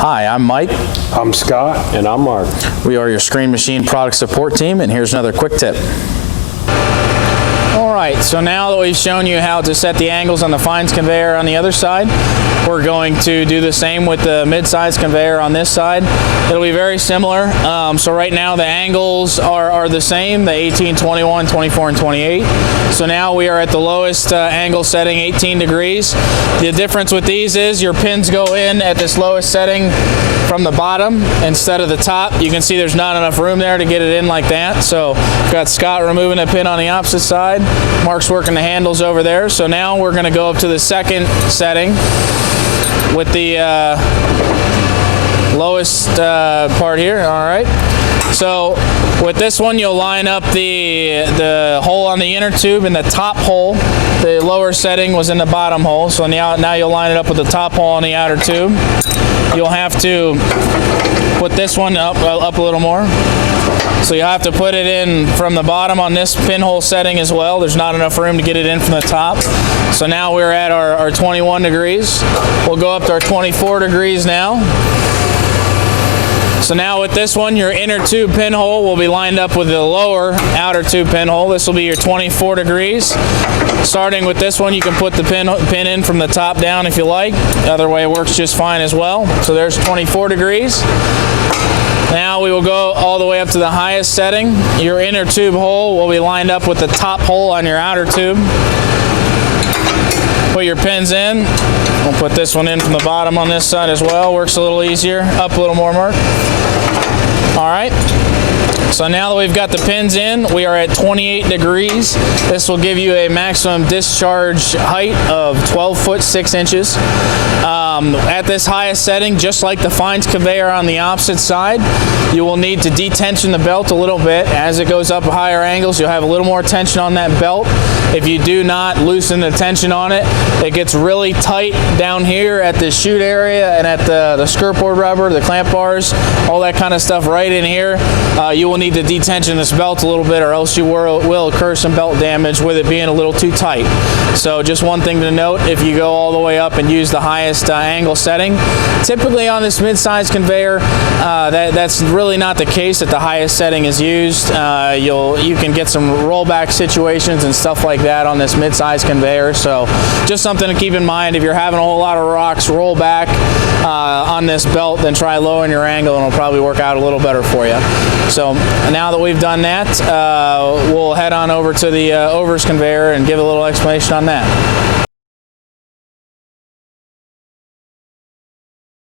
Hi, I'm Mike. I'm Scott. And I'm Mark. We are your screen machine product support team, and here's another quick tip. All right, so now that we've shown you how to set the angles on the fines conveyor on the other side, we're going to do the same with the mid-size conveyor on this side. It'll be very similar. So right now the angles are the same, the 18, 21, 24, and 28. So now we are at the lowest angle setting, 18 degrees. The difference with these is your pins go in at this lowest setting from the bottom instead of the top. You can see there's not enough room there to get it in like that. So we've got Scott removing a pin on the opposite side. Mark's working the handles over there. So now we're going to go up to the second setting with the lowest part here. All right. So with this one, you'll line up the hole on the inner tube in the top hole. The lower setting was in the bottom hole. So now you'll line it up with the top hole on the outer tube. You'll have to put this one up a little more. So you have to put it in from the bottom on this pinhole setting as well. There's not enough room to get it in from the top. So now we're at our 21 degrees. We'll go up to our 24 degrees now. So now with this one, your inner tube pinhole will be lined up with the lower outer tube pinhole. This will be your 24 degrees. Starting with this one, you can put the pin in from the top down if you like. The other way works just fine as well. So there's 24 degrees. Now we will go all the way up to the highest setting. Your inner tube hole will be lined up with the top hole on your outer tube. Put your pins in. We'll put this one in from the bottom on this side as well. Works a little easier. Up a little more, Mark. All right. So now that we've got the pins in, we are at 28 degrees. This will give you a maximum discharge height of 12 foot 6 inches. At this highest setting, just like the fines conveyor on the opposite side, you will need to detension the belt a little bit. As it goes up higher angles, you'll have a little more tension on that belt. If you do not loosen the tension on it, it gets really tight down here at the chute area and at the skirt board rubber, the clamp bars, all that kind of stuff right in here. You will need to detension this belt a little bit, or else you will incur some belt damage with it being a little too tight. So just one thing to note, if you go all the way up and use the highest angle setting, typically on this mid-size conveyor, that's really not the case that the highest setting is used. You can get some rollback situations and stuff like that on this mid-size conveyor. So just something to keep in mind. If you're having a whole lot of rocks roll back on this belt, then try lowering your angle and it'll probably work out a little better for you. So now that we've done that, we'll head on over to the overs conveyor and give a little explanation on that.